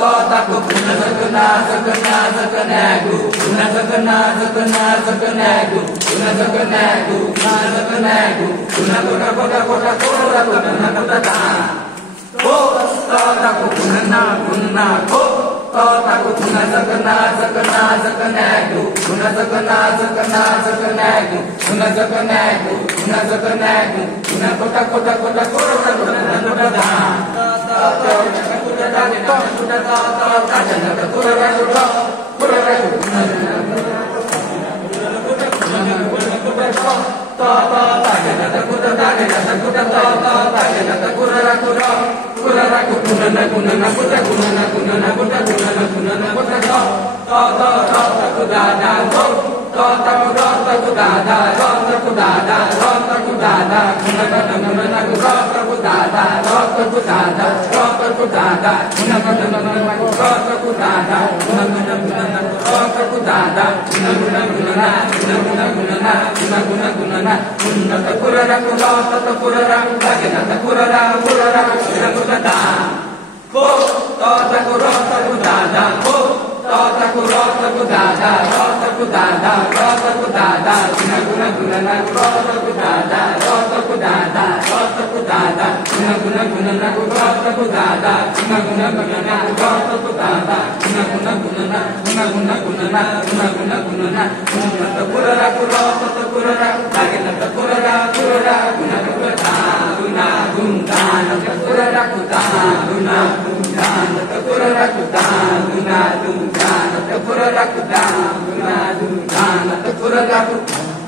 taku guna sakana sakanagu guna sakana sakanagu guna sakanagu guna kota kota kota kota guna kota ta ko taku guna ko taku guna sakana sakanagu guna sakana sakanagu guna sakanagu guna kota kota kota kota guna kota ta Guna